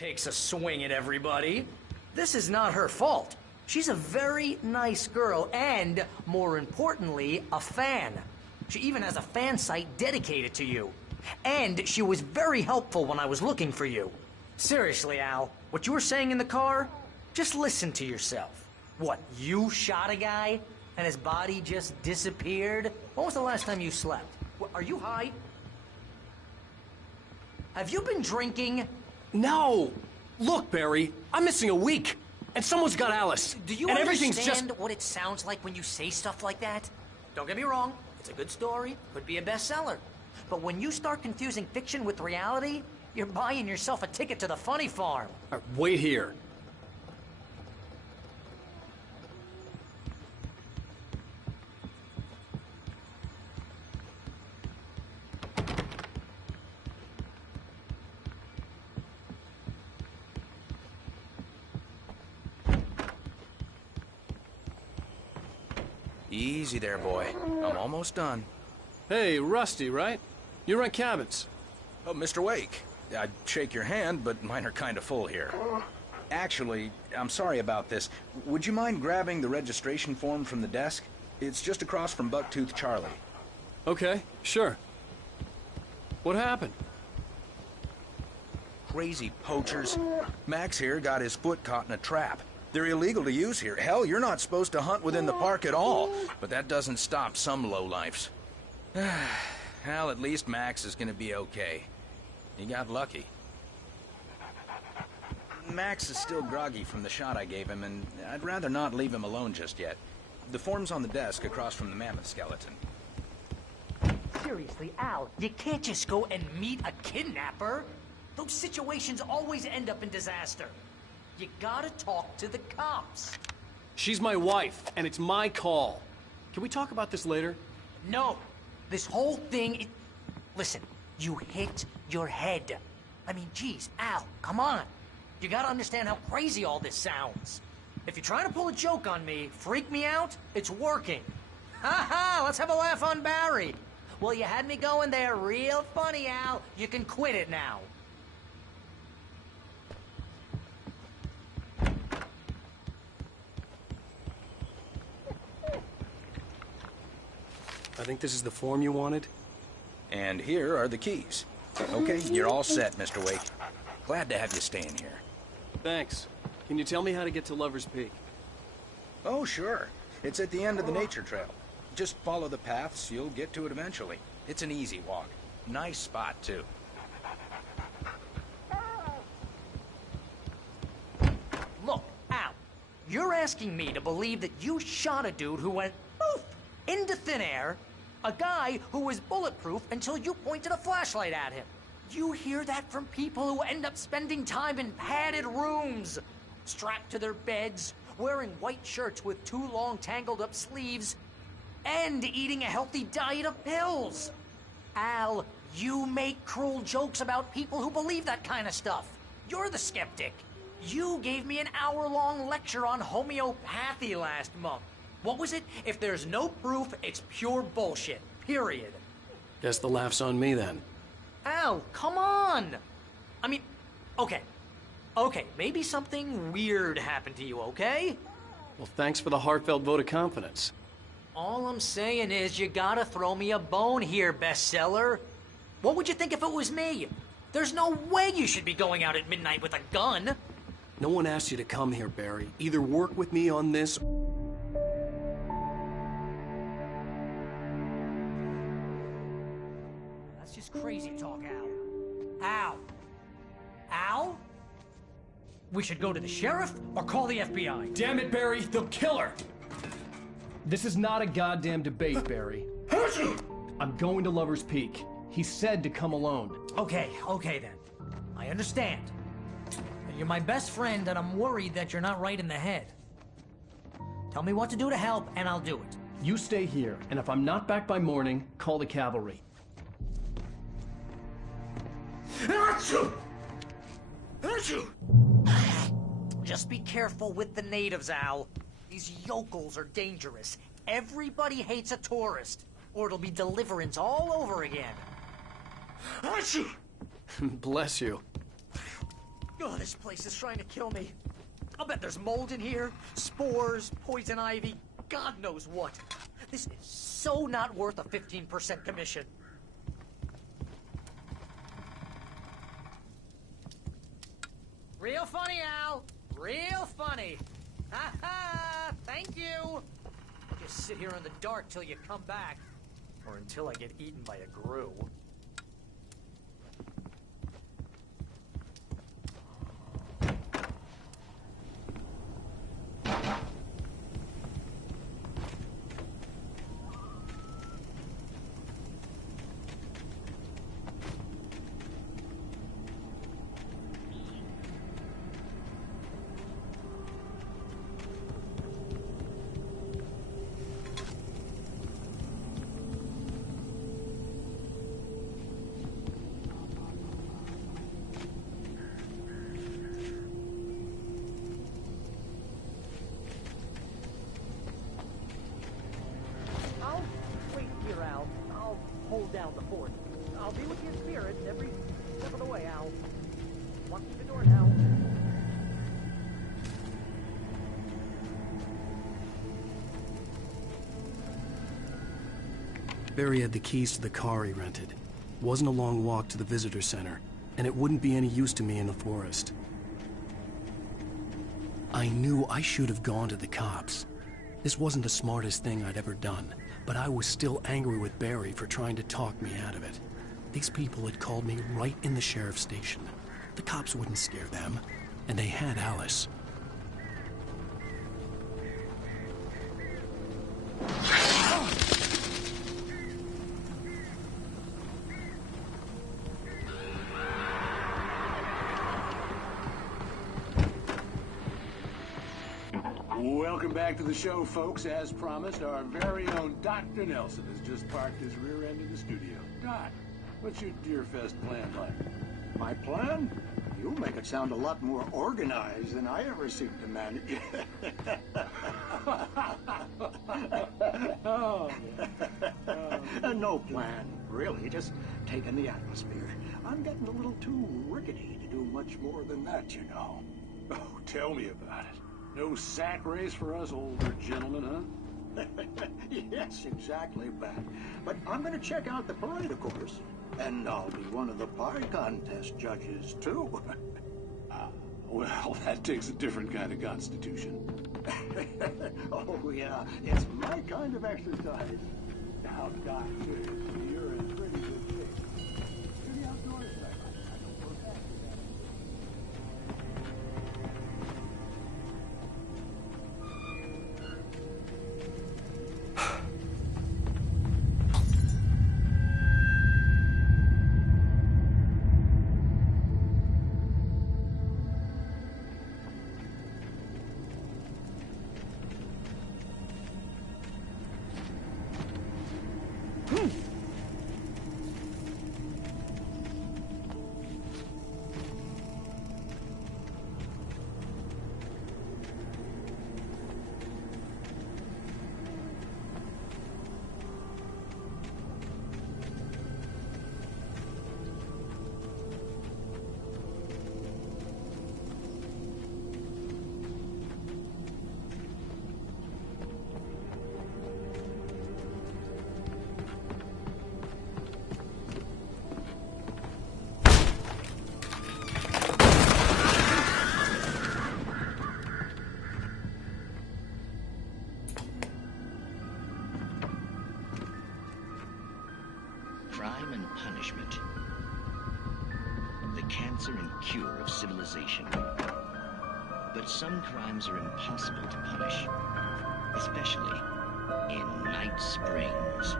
takes a swing at everybody. This is not her fault. She's a very nice girl and, more importantly, a fan. She even has a fan site dedicated to you. And she was very helpful when I was looking for you. Seriously, Al, what you were saying in the car, just listen to yourself. What, you shot a guy and his body just disappeared? When was the last time you slept? Are you high? Have you been drinking? No! Look, Barry, I'm missing a week. And someone's got Alice. Do you understand what it sounds like when you say stuff like that? Don't get me wrong, it's a good story, could be a bestseller. But when you start confusing fiction with reality, you're buying yourself a ticket to the funny farm. Wait here. Easy there, boy. I'm almost done. Hey, Rusty, right? You rent cabins. Oh, Mr. Wake. I'd shake your hand, but mine are kind of full here. Actually, I'm sorry about this. Would you mind grabbing the registration form from the desk? It's just across from Bucktooth Charlie. Okay, sure. What happened? Crazy poachers. Max here got his foot caught in a trap. They're illegal to use here. Hell, you're not supposed to hunt within the park at all. But that doesn't stop some lowlifes. Hell, at least Max is gonna be okay. He got lucky. Max is still groggy from the shot I gave him, and I'd rather not leave him alone just yet. The form's on the desk across from the mammoth skeleton. Seriously, Al, you can't just go and meet a kidnapper. Those situations always end up in disaster. You gotta talk to the cops. She's my wife, and it's my call. Can we talk about this later? No. This whole thing, listen, you hit your head. I mean, geez, Al, come on. You gotta understand how crazy all this sounds. If you're trying to pull a joke on me, freak me out, it's working. Ha ha, let's have a laugh on Barry. Well, you had me going there real funny, Al. You can quit it now. I think this is the form you wanted. And here are the keys. Okay, you're all set, Mr. Wake. Glad to have you staying here. Thanks. Can you tell me how to get to Lover's Peak? Oh, sure. It's at the end of the nature trail. Just follow the paths, you'll get to it eventually. It's an easy walk. Nice spot, too. Look, Al, you're asking me to believe that you shot a dude who went poof into thin air, a guy who was bulletproof until you pointed a flashlight at him. You hear that from people who end up spending time in padded rooms, strapped to their beds, wearing white shirts with too long tangled up sleeves, and eating a healthy diet of pills. Al, you make cruel jokes about people who believe that kind of stuff. You're the skeptic. You gave me an hour-long lecture on homeopathy last month. What was it? If there's no proof, it's pure bullshit. Period. Guess the laugh's on me then. Al, come on! I mean, okay. Okay, maybe something weird happened to you, okay? Well, thanks for the heartfelt vote of confidence. All I'm saying is you gotta throw me a bone here, bestseller. What would you think if it was me? There's no way you should be going out at midnight with a gun. No one asked you to come here, Barry. Either work with me on this... That's just crazy talk, Al. Al? Al? We should go to the sheriff or call the FBI. Damn it, Barry! They'll kill her! This is not a goddamn debate, Barry. I'm going to Lover's Peak. He said to come alone. Okay then. I understand. You're my best friend, and I'm worried that you're not right in the head. Tell me what to do to help, and I'll do it. You stay here, and if I'm not back by morning, call the cavalry. Just be careful with the natives, Al. These yokels are dangerous. Everybody hates a tourist, or it'll be Deliverance all over again. Bless you. Oh, this place is trying to kill me. I'll bet there's mold in here, spores, poison ivy, God knows what. This is so not worth a 15% commission. Real funny, Al. Real funny. Ha ha! Thank you. I'll just sit here in the dark till you come back. Or until I get eaten by a grue. Hold down the fort. I'll be with you in spirit every step of the way, Al. Walk through the door now. Barry had the keys to the car he rented. It wasn't a long walk to the visitor center, and it wouldn't be any use to me in the forest. I knew I should have gone to the cops. This wasn't the smartest thing I'd ever done, but I was still angry with Barry for trying to talk me out of it. These people had called me right in the sheriff's station. The cops wouldn't scare them, and they had Alice. Welcome back to the show, folks. As promised, our very own Dr. Nelson has just parked his rear end in the studio. Doc, what's your Deerfest plan like? My plan? You make it sound a lot more organized than I ever seem to manage. No plan, really. Just taking the atmosphere. I'm getting a little too rickety to do much more than that, you know. Oh, tell me about it. No sack race for us older gentlemen, huh? Yes, exactly, Bat. But I'm going to check out the parade, of course. And I'll be one of the pie contest judges, too. Well, that takes a different kind of constitution. Oh, yeah. It's my kind of exercise. Now, Doc, seriously, you're in pretty good shape. To the outdoors, I don't go back to that. Crime and punishment. The cancer and cure of civilization. But some crimes are impossible to punish, especially in Night Springs.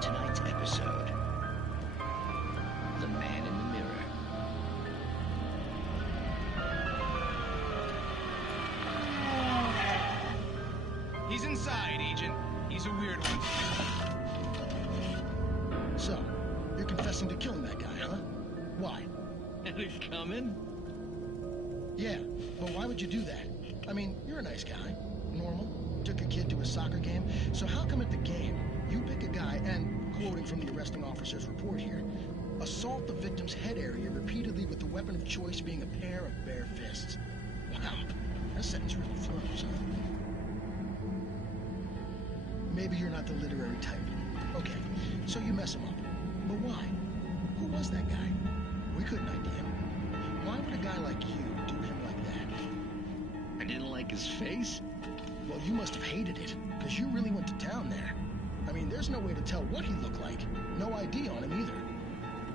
Tonight's episode, The Man in the Mirror. He's inside, Agent. He's a weird one. So, you're confessing to killing that guy, huh? Why? Had it coming? Yeah, but why would you do that? I mean, you're a nice guy. Normal. Took your kid to a soccer game. So how come at the game, you pick a guy and, quoting from the arresting officer's report here, Assault the victim's head area repeatedly with the weapon of choice being a pair of bare fists. Wow, that sentence really flows, huh? Maybe you're not the literary type. Okay, so you mess him up. But why? Who was that guy? We couldn't ID him. Why would a guy like you do him like that? I didn't like his face? Well, you must have hated it, because you really went to town there. I mean, there's no way to tell what he looked like. No ID on him either.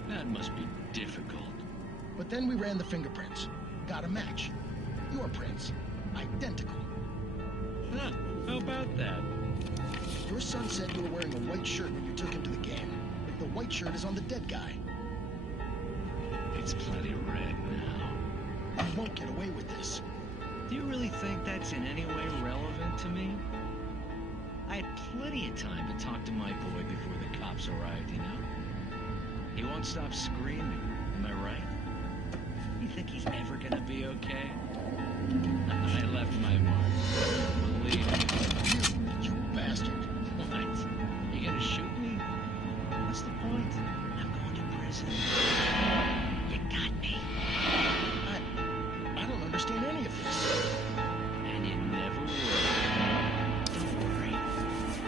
That must be difficult. But then we ran the fingerprints. Got a match. Your prints. Identical. Huh, how about that? Your son said you were wearing a white shirt when you took him to the game. But the white shirt is on the dead guy. It's plenty red now. You won't get away with this. Do you really think that's in any way relevant to me? I had plenty of time to talk to my boy before the cops arrived, you know? He won't stop screaming, am I right? You think he's ever gonna be okay? I left my mark. Believe me. You bastard. What? You gonna shoot me? What's the point? I'm going to prison. You got me. I don't understand any of this. And you never will. Don't worry.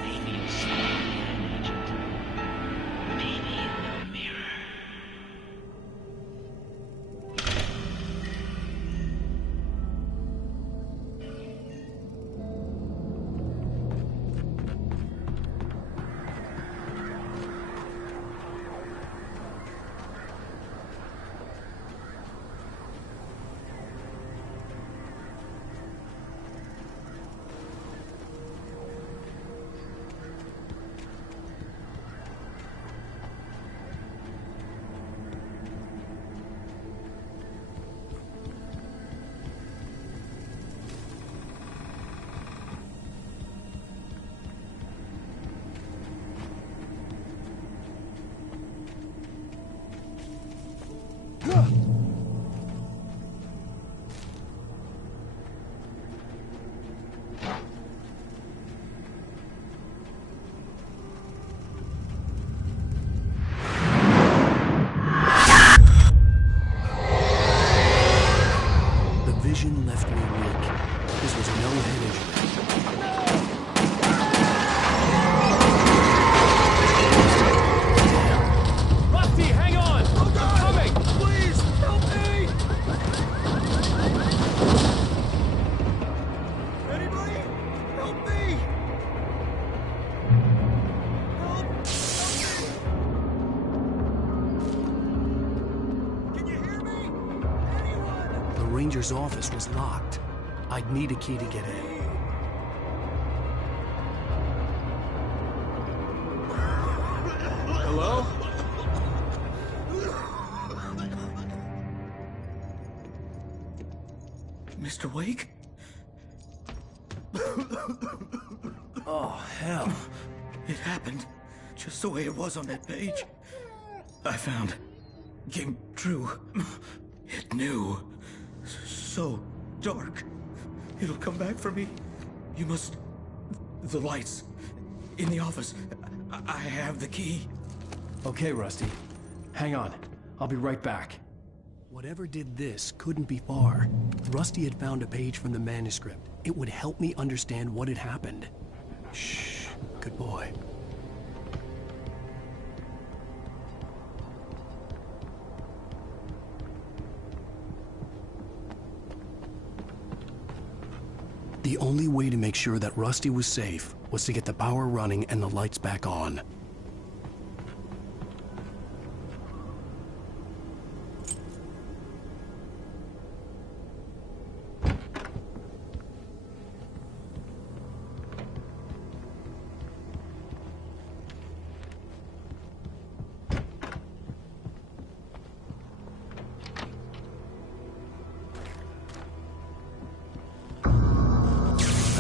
Maybe you'll see me again, Agent. Maybe in the mirror. vision left me weak. This was no head injury. Rusty, hang on! I'm coming! Please, help me! Anybody? Help me! Help! Can you hear me? Anyone? The ranger's office was locked. I'd need a key to get in. Hello? Mr. Wake? Oh, hell. It happened just the way it was on that page. I found. Came true. It knew. So dark. It'll come back for me. You must. The lights. In the office. I have the key. Okay, Rusty. Hang on. I'll be right back. Whatever did this couldn't be far. Rusty had found a page from the manuscript. It would help me understand what had happened. Shh. Good boy. The only way to make sure that Rusty was safe was to get the power running and the lights back on.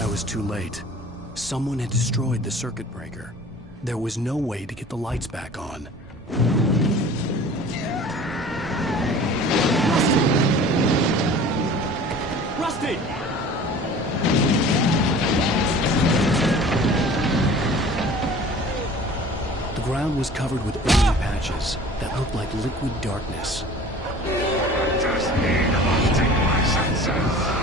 Was too late. Someone had destroyed the circuit breaker. There was no way to get the lights back on. Rusty! The ground was covered with oily patches that looked like liquid darkness. Just need hunting licenses.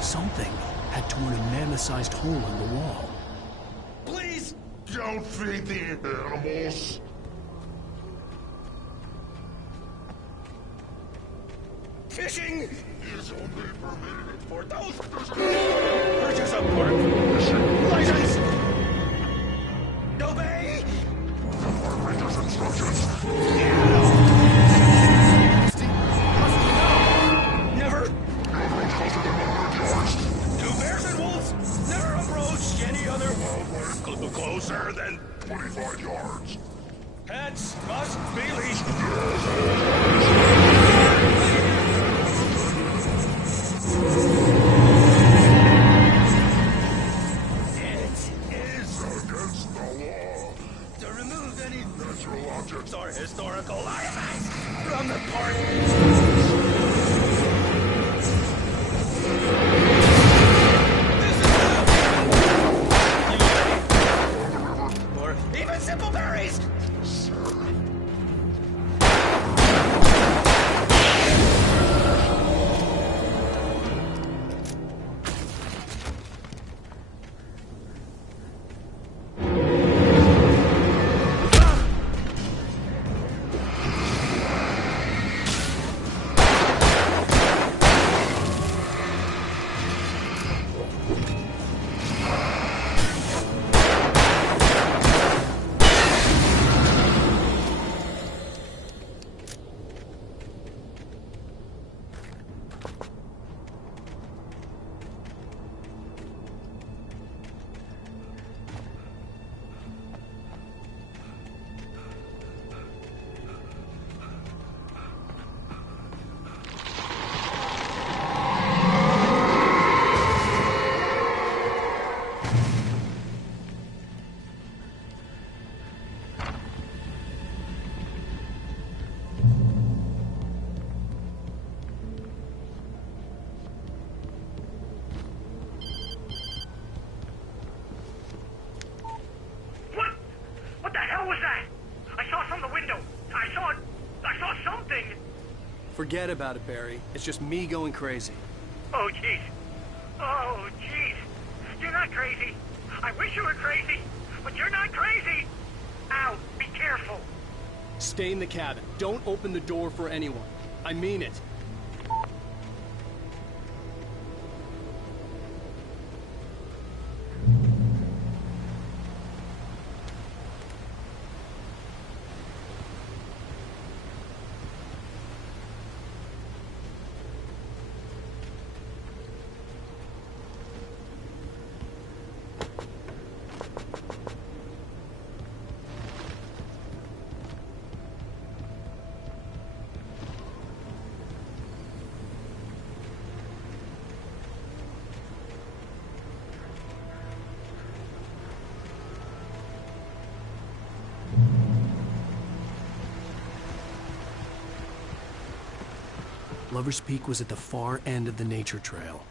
Something had torn a mammoth-sized hole in the wall. Please don't feed the animals. Fishing Is only permitted for those purchase a port license. Obey. Ranger's instructions. Never. Approach closer than 100 yards. Do bears and wolves never approach any other Wildlife closer than 25 yards. pets must be leashed. It is Against the law. to remove any Natural objects. or historical artifacts from the park. Or even simple berries. What the hell was that? I saw from the window. I saw something. Forget about it, Barry. It's just me going crazy. Oh, jeez. Oh, jeez. You're not crazy. I wish you were crazy, but you're not crazy. Ow, be careful. Stay in the cabin. Don't open the door for anyone. I mean it. Lover's Peak was at the far end of the nature trail.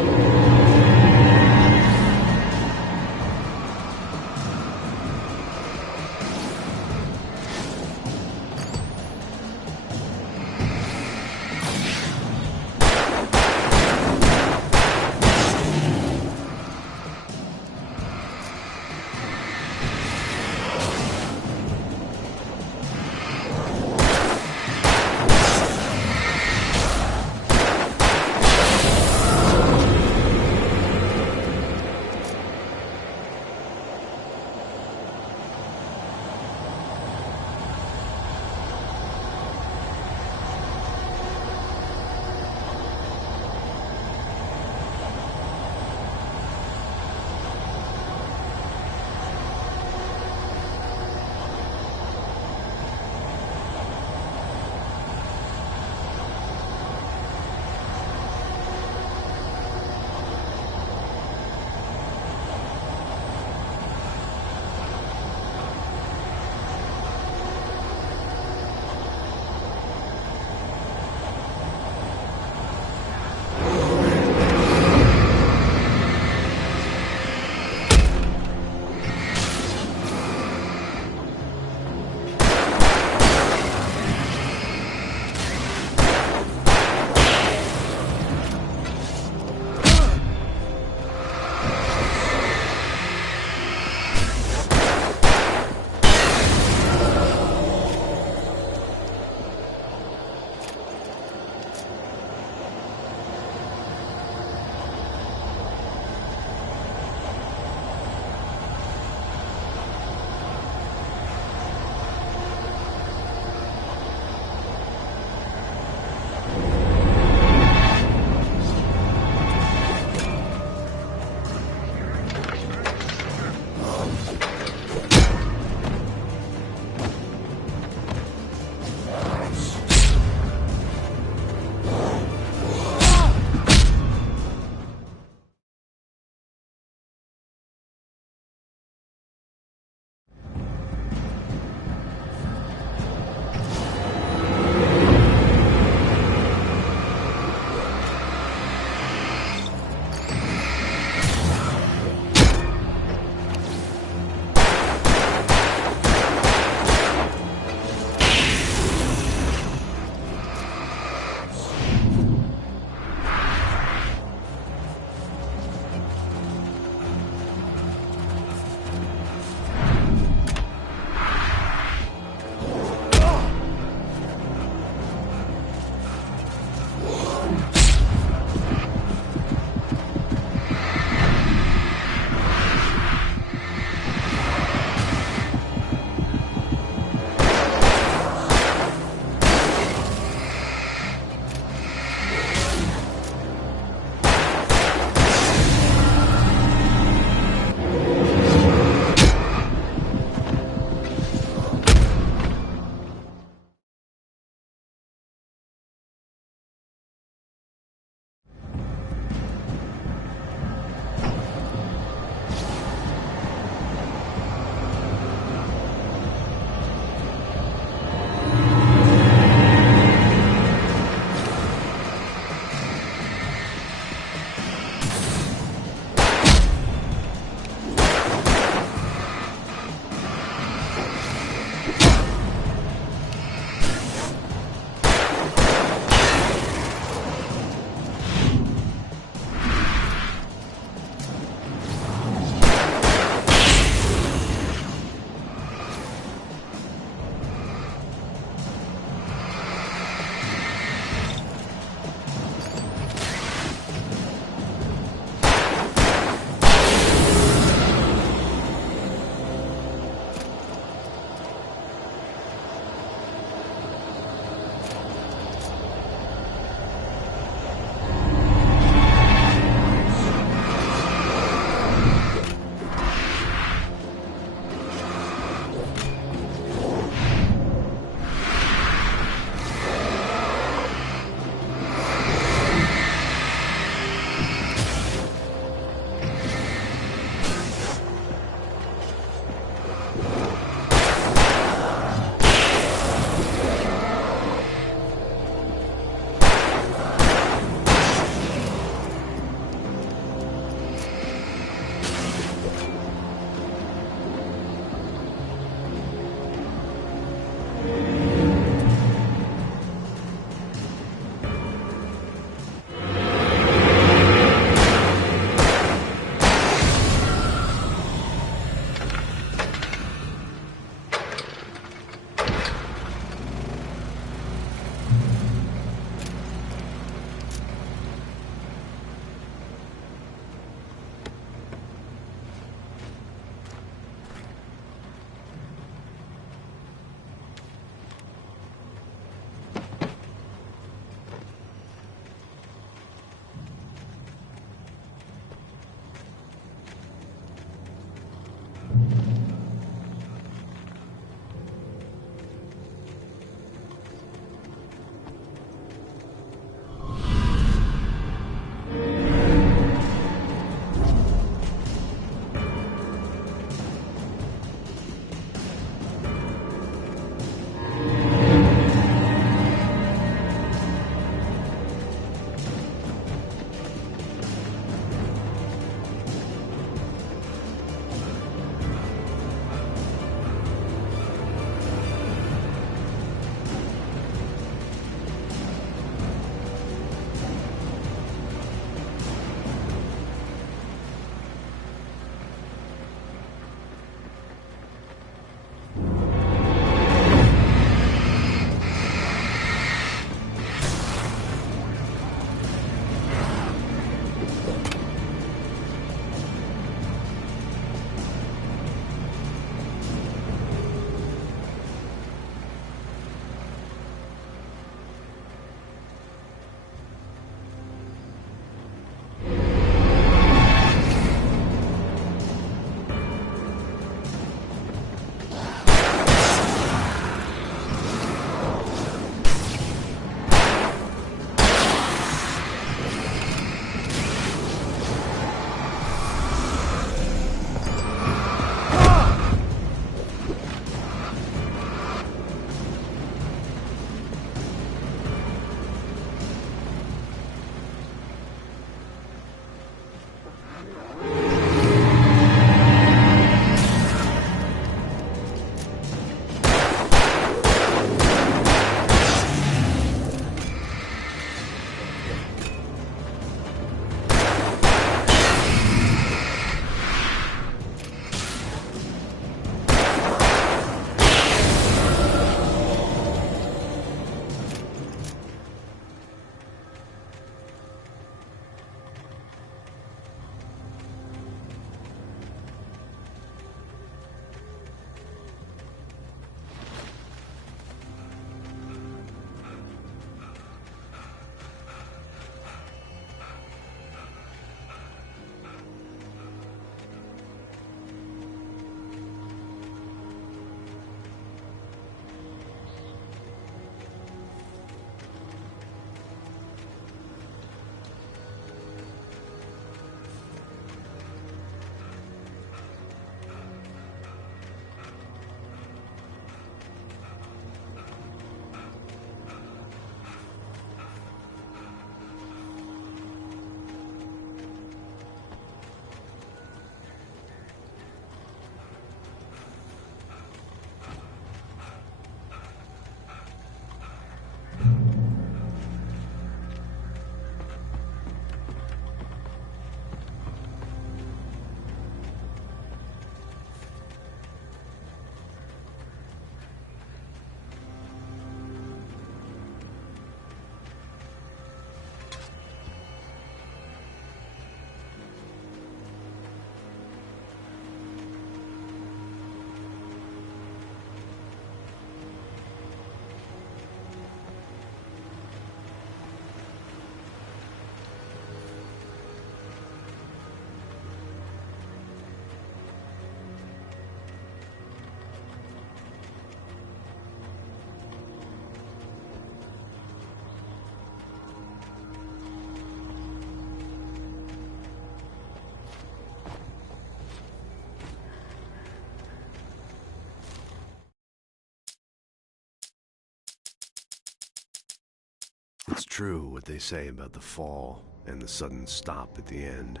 It's true what they say about the fall and the sudden stop at the end.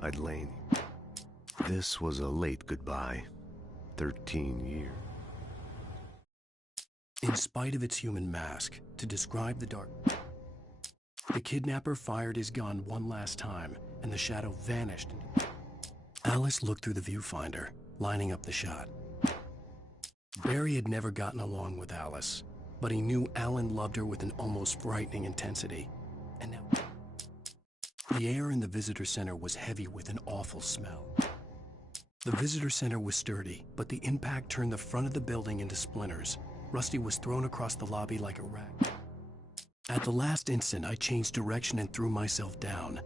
I'd lain. This was a late goodbye. 13 years. In spite of its human mask, to describe the dark, the kidnapper fired his gun one last time, and the shadow vanished. Alice looked through the viewfinder, lining up the shot. Barry had never gotten along with Alice. but he knew Alan loved her with an almost frightening intensity. And now, the air in the visitor center was heavy with an awful smell. The visitor center was sturdy, but the impact turned the front of the building into splinters. Rusty was thrown across the lobby like a rag. At the last instant, I changed direction and threw myself down.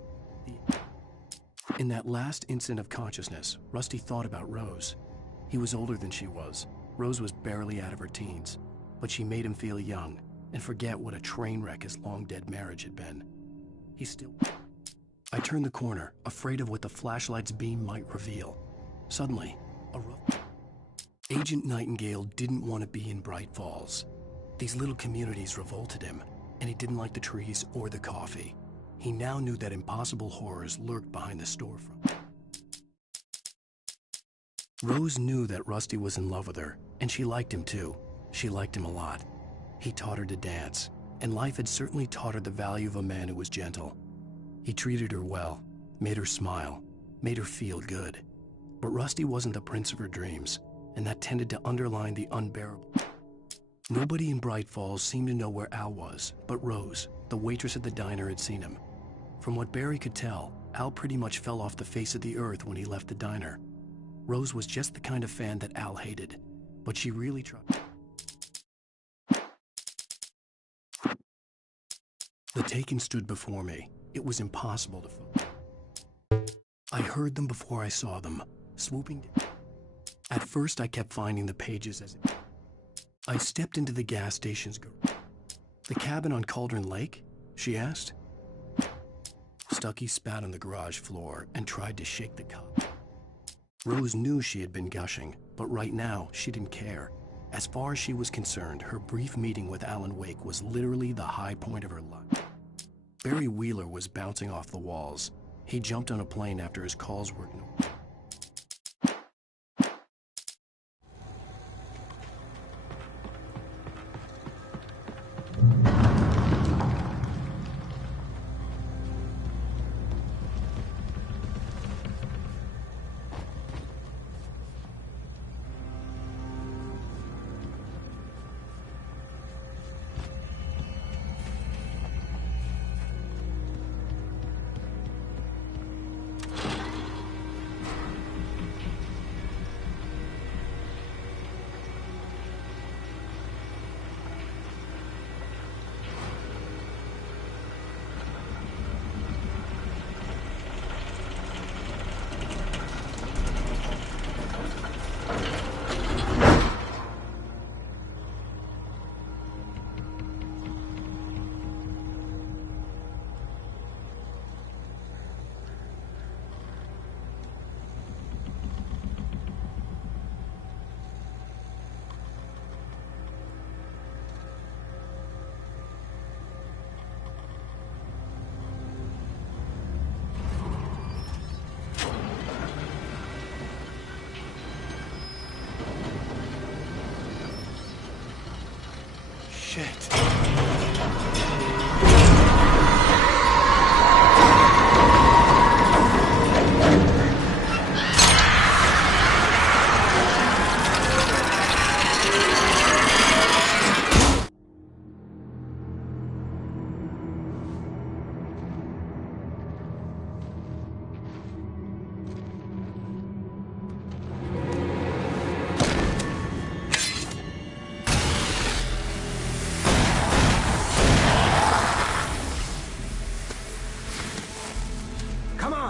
In that last instant of consciousness, Rusty thought about Rose. He was older than she was. Rose was barely out of her teens, but she made him feel young and forget what a train wreck his long-dead marriage had been. I turned the corner, afraid of what the flashlight's beam might reveal. Suddenly, Agent Nightingale didn't want to be in Bright Falls. These little communities revolted him, and he didn't like the trees or the coffee. He now knew that impossible horrors lurked behind the storefront. Rose knew that Rusty was in love with her, and she liked him too. She liked him a lot. He taught her to dance, and life had certainly taught her the value of a man who was gentle. He treated her well, made her smile, made her feel good. But Rusty wasn't the prince of her dreams, and that tended to underline the unbearable. Nobody in Bright Falls seemed to know where Al was, but Rose, the waitress at the diner, had seen him. From what Barry could tell, Al pretty much fell off the face of the earth when he left the diner. Rose was just the kind of fan that Al hated, but she really tried. The Taken stood before me. It was impossible to focus. I heard them before I saw them, swooping down. At first, I kept finding the pages as it... I stepped into the gas station's garage. "The cabin on Cauldron Lake?" she asked. Stucky spat on the garage floor and tried to shake the cup. Rose knew she had been gushing, but right now, she didn't care. As far as she was concerned, her brief meeting with Alan Wake was literally the high point of her life. Barry Wheeler was bouncing off the walls. He jumped on a plane after his calls were ignored. Shit.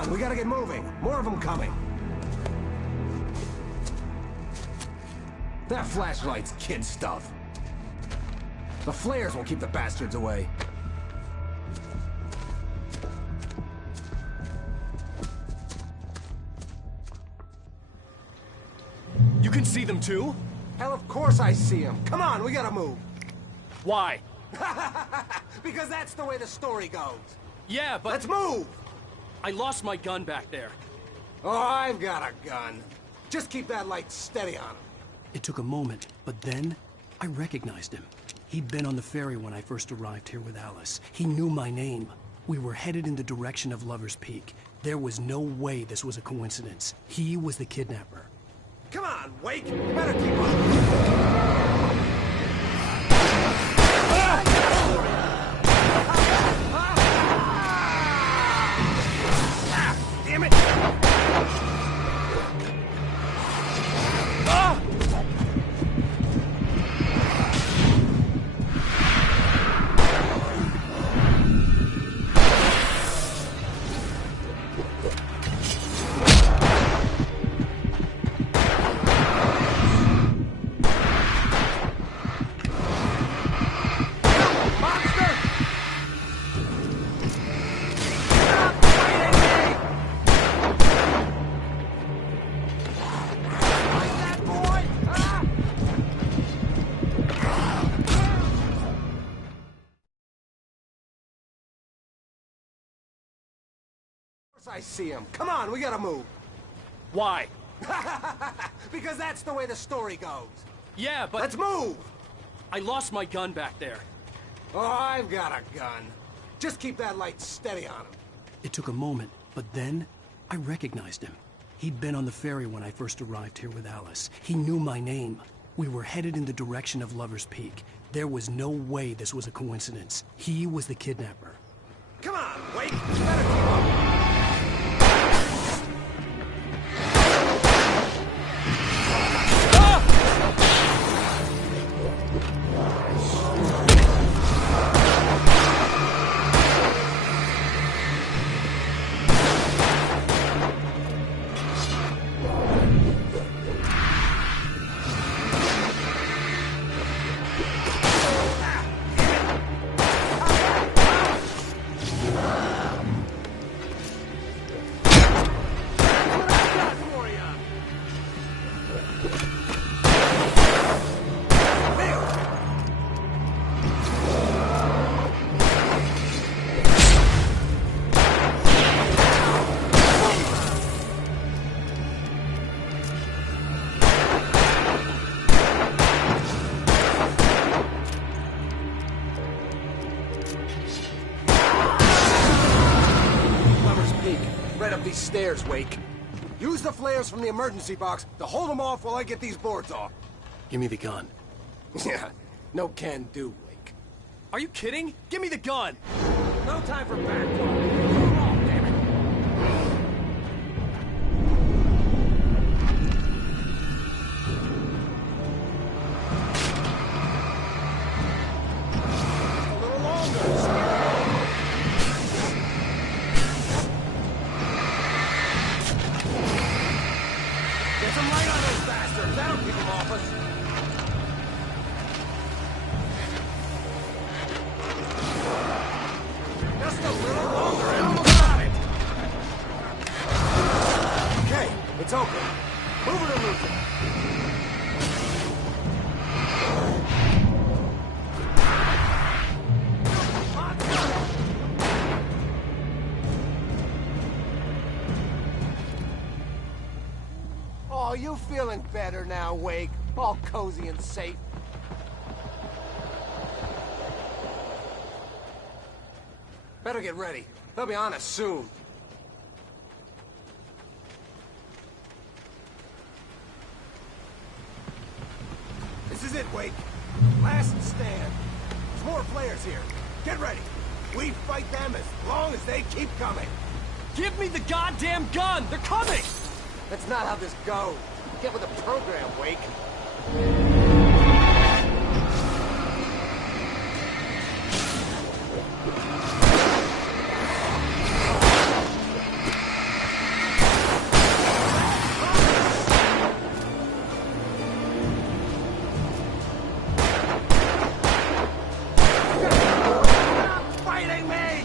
We gotta get moving. More of them coming. That flashlight's kid stuff. The flares will keep the bastards away. You can see them too? Hell, of course I see them. Come on, we gotta move. Why? Because that's the way the story goes. Yeah, but... Let's move! I lost my gun back there. Oh, I've got a gun. Just keep that light steady on him. It took a moment, but then I recognized him. He'd been on the ferry when I first arrived here with Alice. He knew my name. We were headed in the direction of Lover's Peak. There was no way this was a coincidence. He was the kidnapper. Come on, Wake! You better keep up! I see him. Come on, we gotta move. Why? Because that's the way the story goes. Yeah, but... Let's move! I lost my gun back there. Oh, I've got a gun. Just keep that light steady on him. It took a moment, but then I recognized him. He'd been on the ferry when I first arrived here with Alice. He knew my name. We were headed in the direction of Lover's Peak. There was no way this was a coincidence. He was the kidnapper. Come on, wait! Better keep up! These stairs, Wake. Use the flares from the emergency box to hold them off while I get these boards off. Give me the gun. Yeah, no can do, Wake. Are you kidding? Give me the gun! No time for back talk. Move on, damn it. A little longer. Get some light on those bastards. That'll keep them off us. Just a little longer and almost got it. Okay, it's open. Move it or lose it. Oh, you feeling better now, Wake? All cozy and safe. Better get ready. They'll be on us soon. This is it, Wake. Last stand. There's more players here. Get ready. We fight them as long as they keep coming. Give me the goddamn gun! They're coming! That's not how this goes. Get with the program, Wake. Fighting me!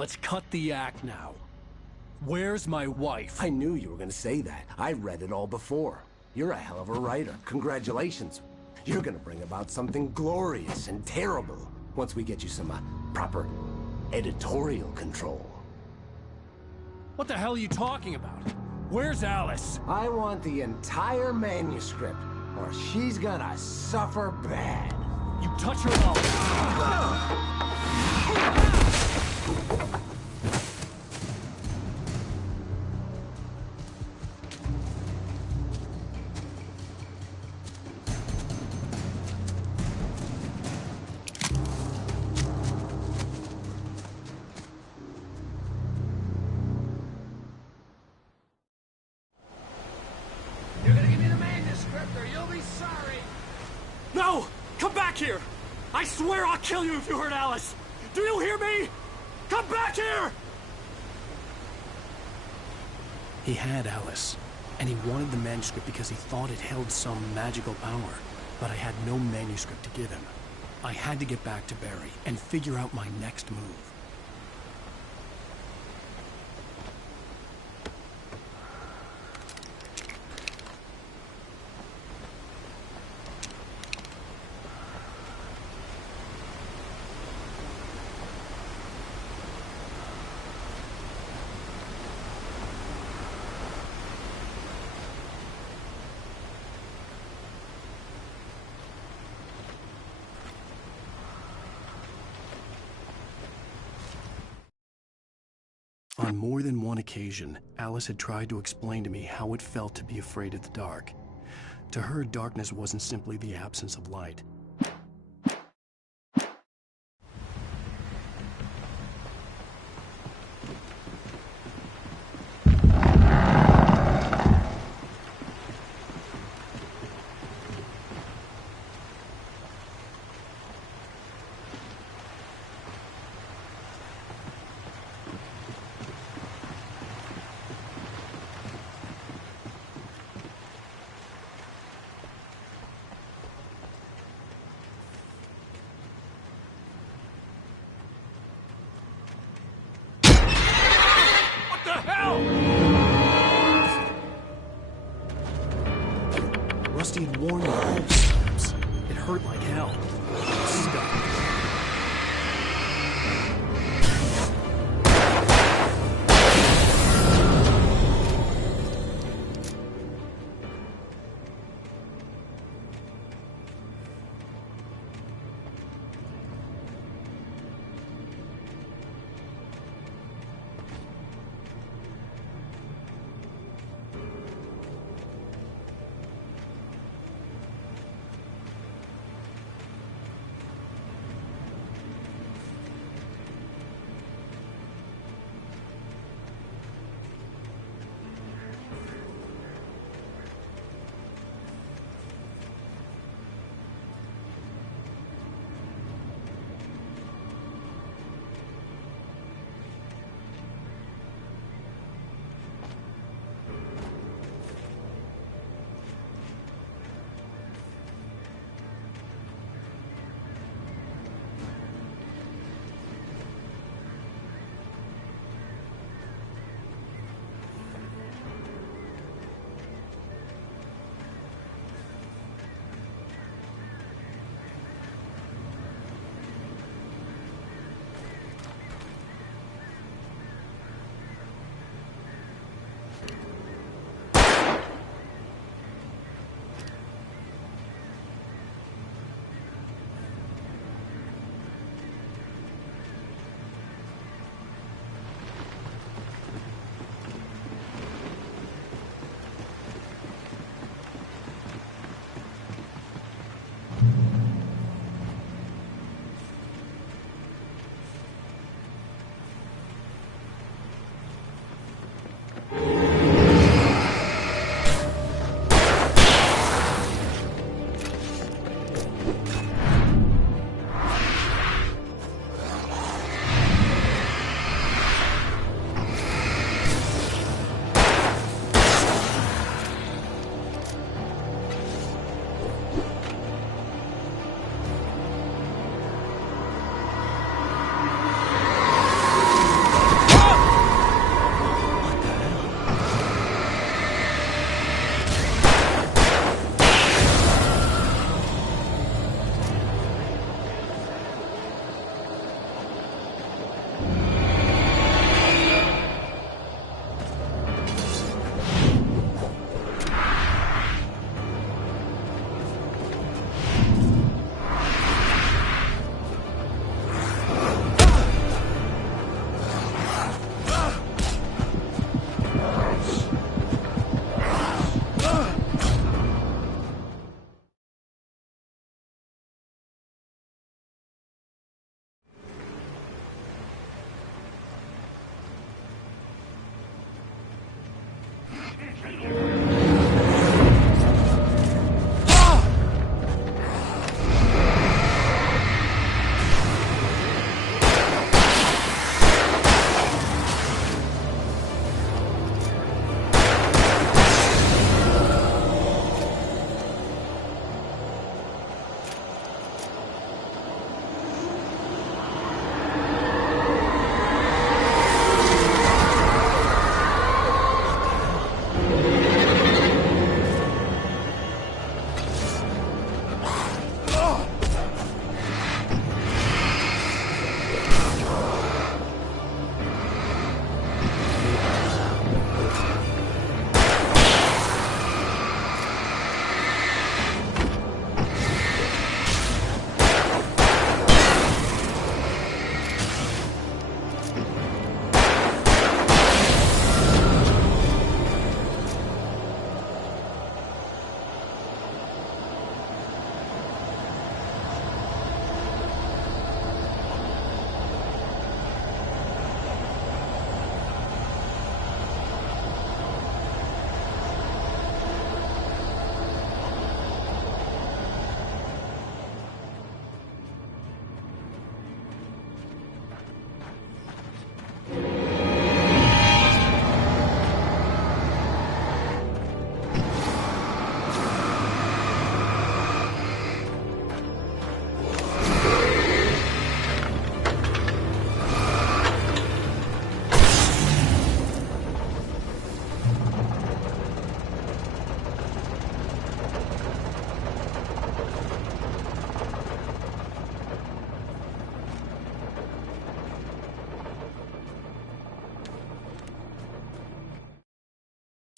Let's cut the act now. Where's my wife? I knew you were gonna say that. I read it all before. You're a hell of a writer. Congratulations. You're gonna bring about something glorious and terrible once we get you some proper editorial control. What the hell are you talking about? Where's Alice? I want the entire manuscript, or she's gonna suffer bad. You touch her and You're gonna give me the manuscript or you'll be sorry. No! Come back here! I swear I'll kill you if you hurt Alice! Do you hear me? Come back here! He had Alice, and he wanted the manuscript because he thought it held some magical power. But I had no manuscript to give him. I had to get back to Barry and figure out my next move. On more than one occasion, Alice had tried to explain to me how it felt to be afraid of the dark. To her, darkness wasn't simply the absence of light. Rusty had warned me of those. It hurt like hell. Stop.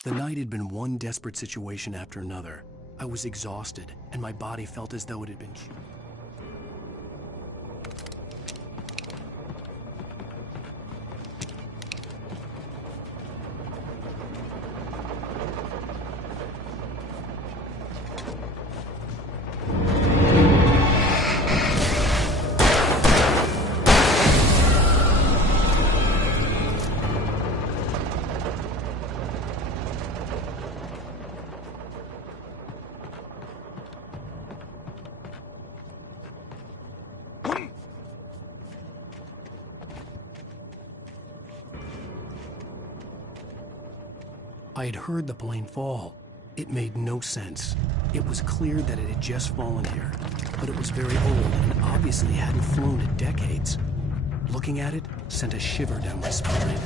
The night had been one desperate situation after another. I was exhausted, and my body felt as though it had been... I had heard the plane fall. It made no sense. It was clear that it had just fallen here, but it was very old and obviously hadn't flown in decades. Looking at it sent a shiver down my spine.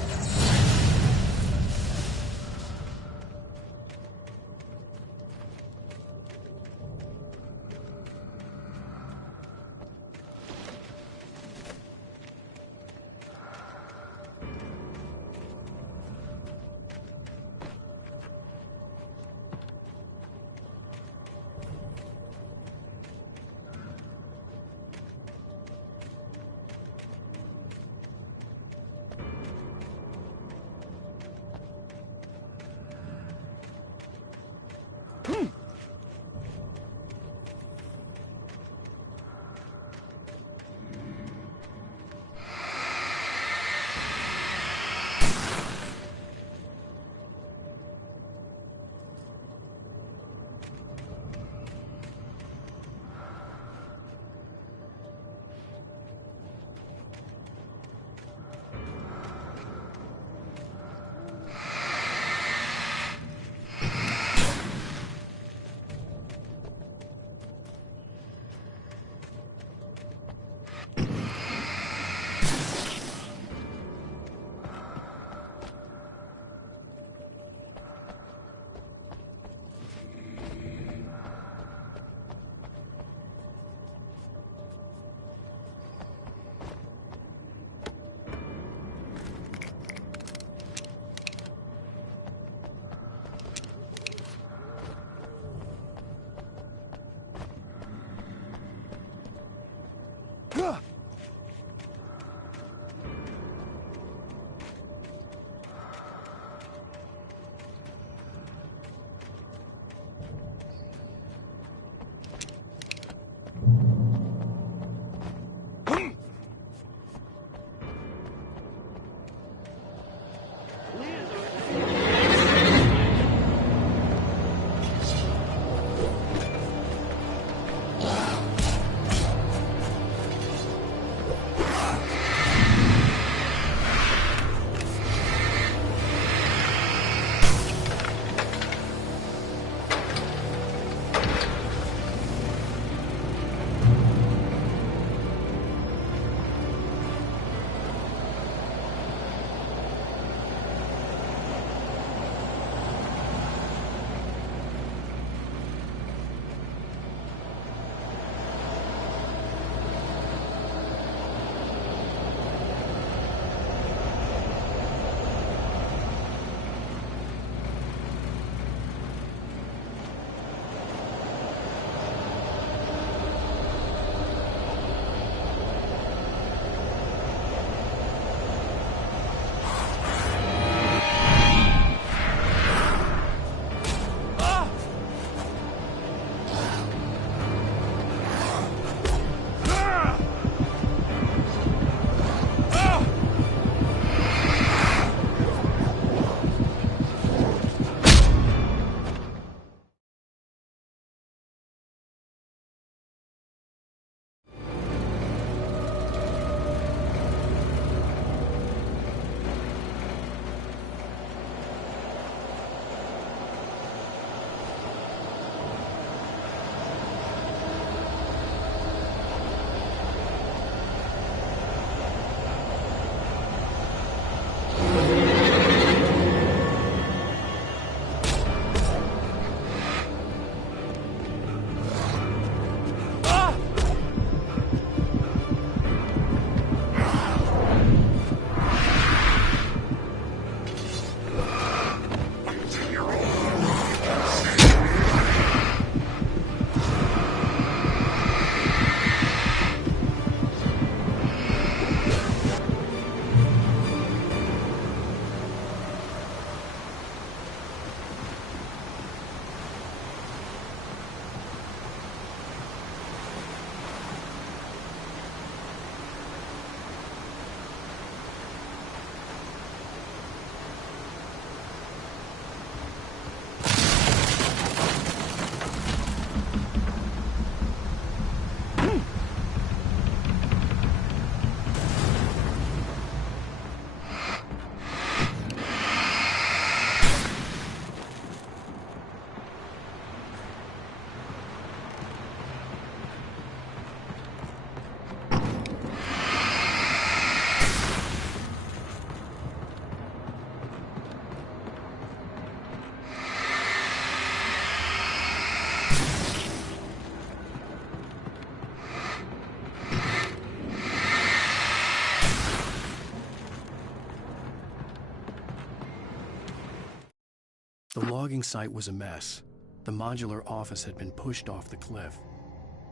logging site was a mess. The modular office had been pushed off the cliff.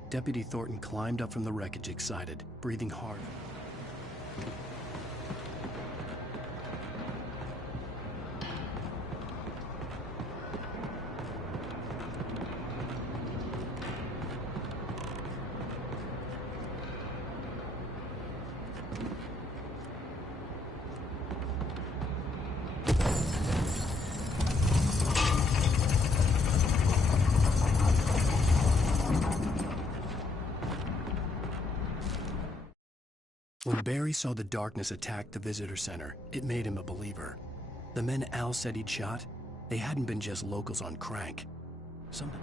Deputy Thornton climbed up from the wreckage excited, breathing hard. When Barry saw the darkness attack the visitor center, it made him a believer. The men Al said he'd shot, they hadn't been just locals on crank. Something.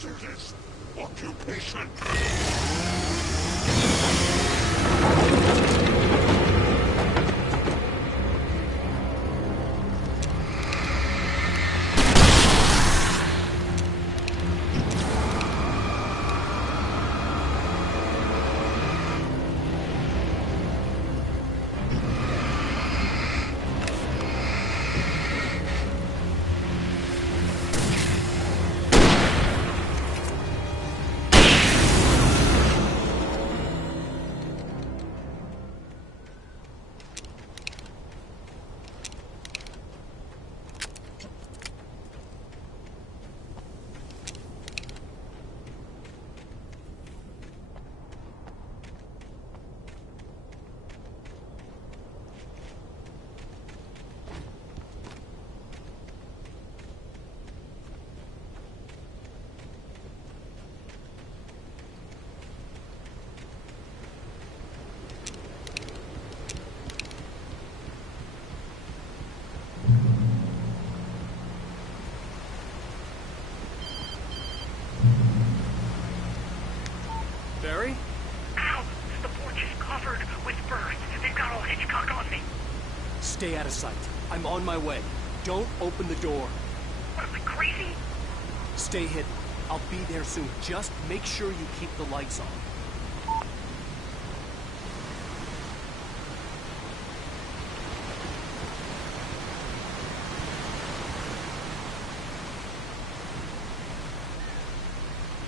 hazardous occupation. Stay out of sight. I'm on my way. Don't open the door. What am I, crazy? Stay hidden. I'll be there soon. Just make sure you keep the lights on.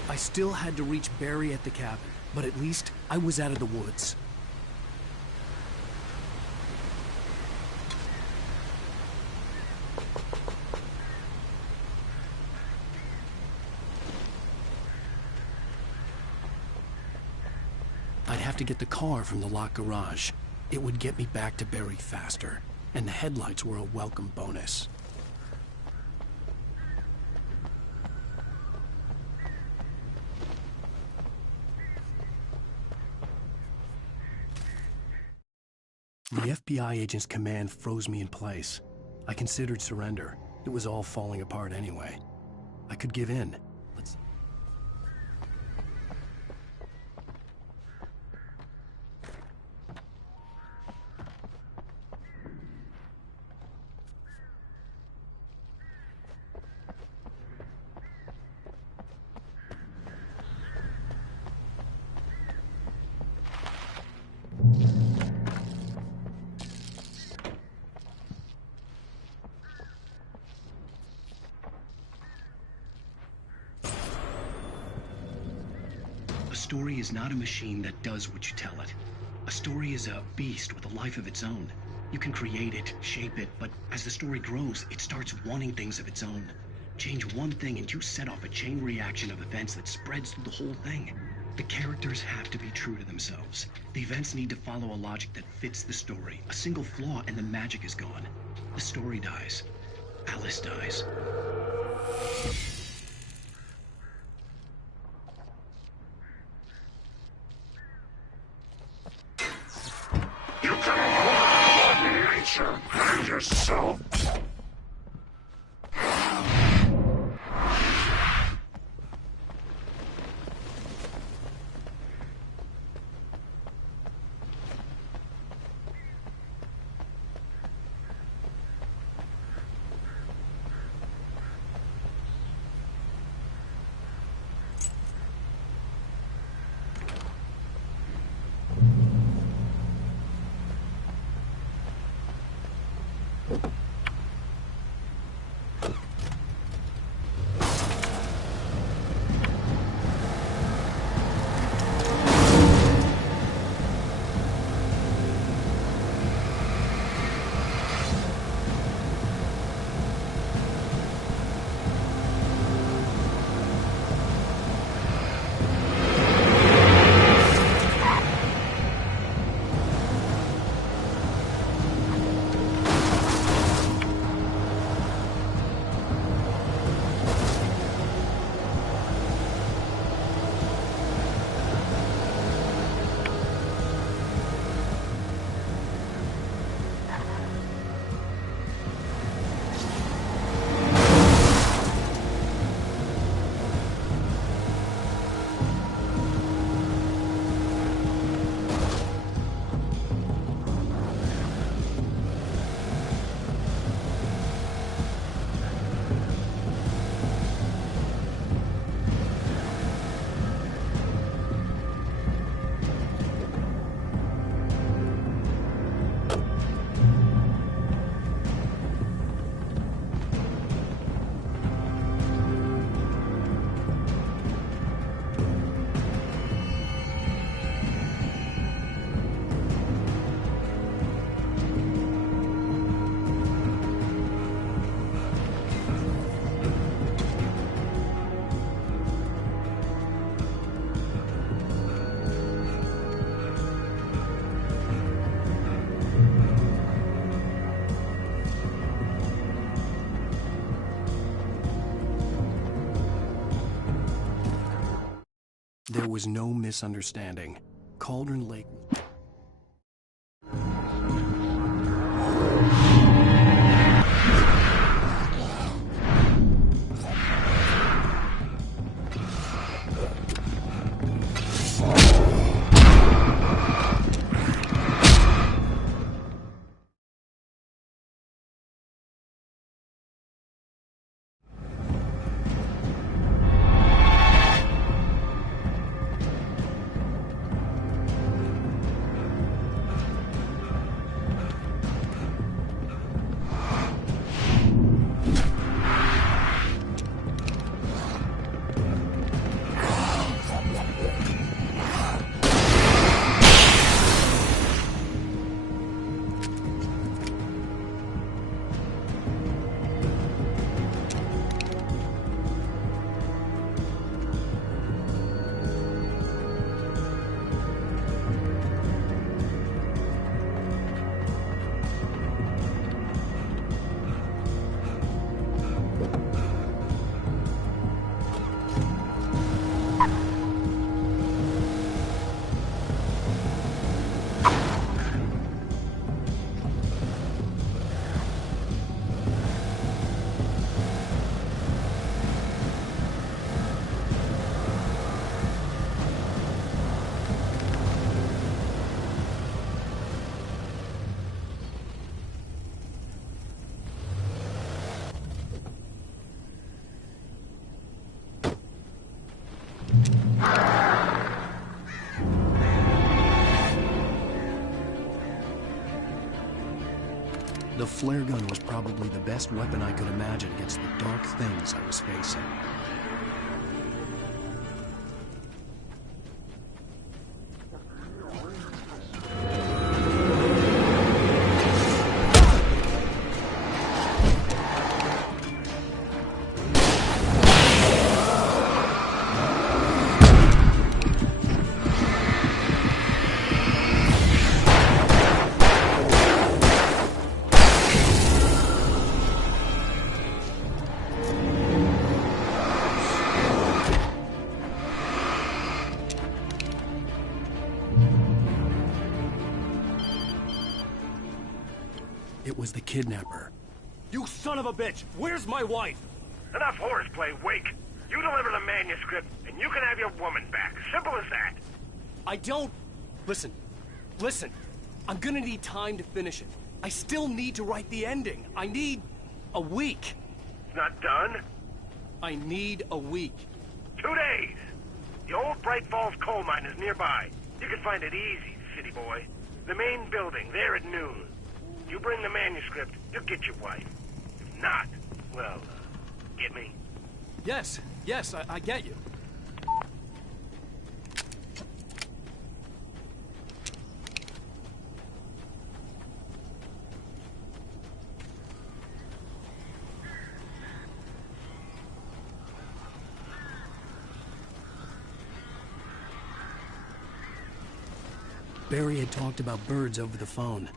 I still had to reach Barry at the cabin, but at least I was out of the woods. I'd have to get the car from the locked garage. It would get me back to Barry faster, and the headlights were a welcome bonus. The FBI agent's command froze me in place. I considered surrender. It was all falling apart anyway. I could give in. A story is not a machine that does what you tell it. A story is a beast with a life of its own. You can create it, shape it, but as the story grows, it starts wanting things of its own. Change one thing and you set off a chain reaction of events that spreads through the whole thing. The characters have to be true to themselves. The events need to follow a logic that fits the story. A single flaw and the magic is gone. The story dies. Alice dies. You can run nature and yourself. There was no misunderstanding. Cauldron Lake flare gun was probably the best weapon I could imagine against the dark things I was facing. It was the kidnapper. You son of a bitch! Where's my wife? Enough horseplay, Wake. You deliver the manuscript, and you can have your woman back. Simple as that. I don't... Listen. I'm gonna need time to finish it. I still need to write the ending. I need a week. It's not done? I need a week. 2 days. The old Bright Falls coal mine is nearby. You can find it easy, city boy. The main building, there at noon. You bring the manuscript, you'll get your wife. If not, well, get me? Yes, I get you. Barry had talked about birds over the phone.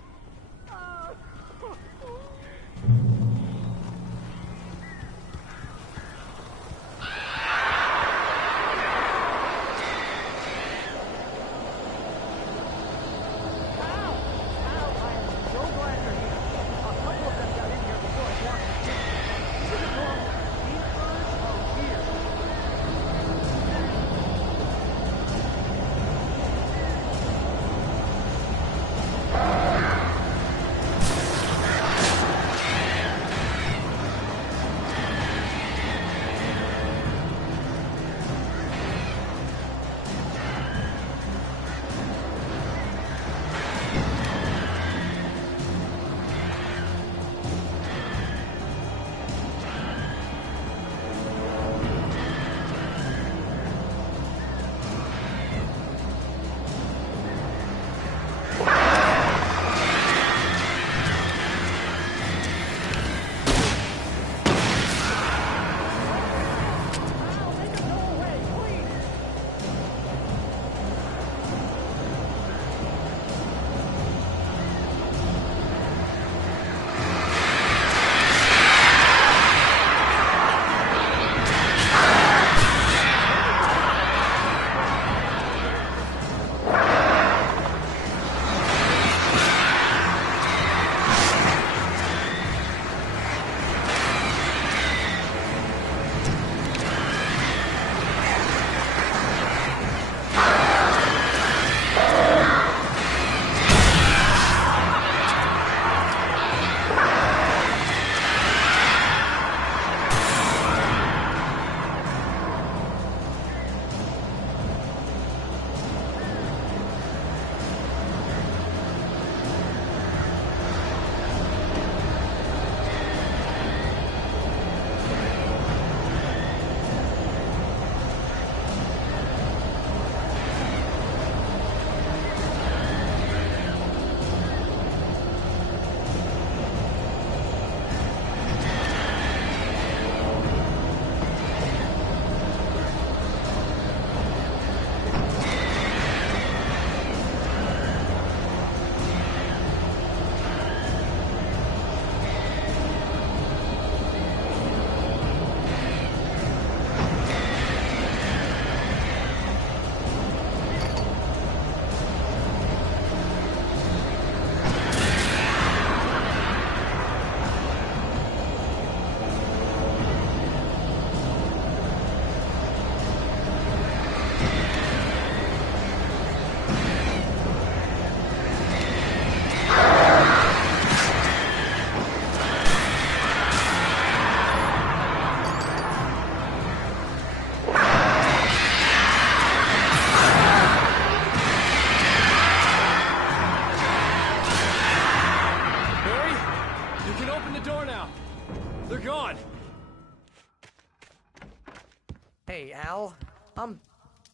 Al.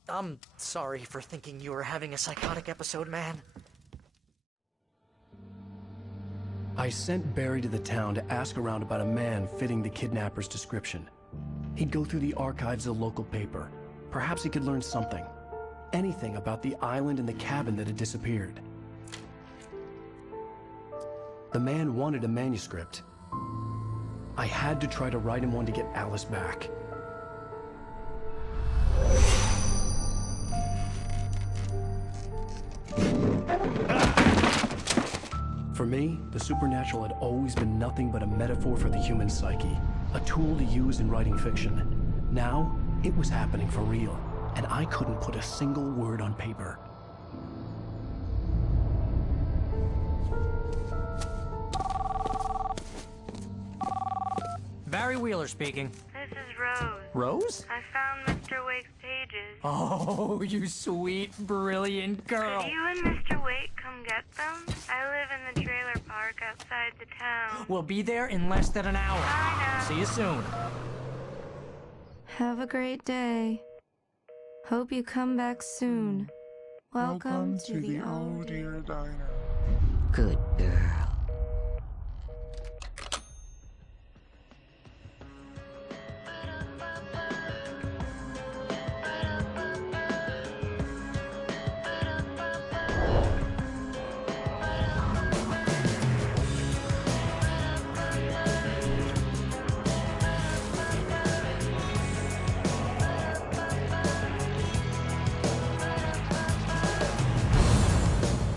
I'm sorry for thinking you were having a psychotic episode, man. I sent Barry to the town to ask around about a man fitting the kidnapper's description. He'd go through the archives of the local paper. Perhaps he could learn something. Anything about the island and the cabin that had disappeared. The man wanted a manuscript. I had to try to write him one to get Alice back. For me, the supernatural had always been nothing but a metaphor for the human psyche, a tool to use in writing fiction. Now, it was happening for real, and I couldn't put a single word on paper. Barry Wheeler speaking. This is Rose. Rose? I found Mr. Wake's pages. Oh, you sweet, brilliant girl. Could you and Mr. Wake come get them? I live in the trailer park outside the town. We'll be there in less than an hour. I know. See you soon. Have a great day. Hope you come back soon. Welcome to the Oh Dear Diner. Good girl.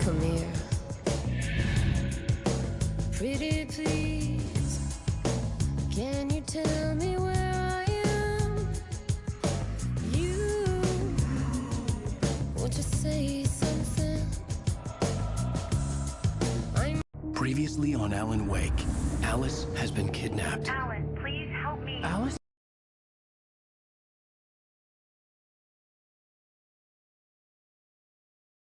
Come here. Pretty please, can you tell me where I am? You, won't you say something? Previously on Alan Wake, Alice has been kidnapped. Alan, please help me. Alice?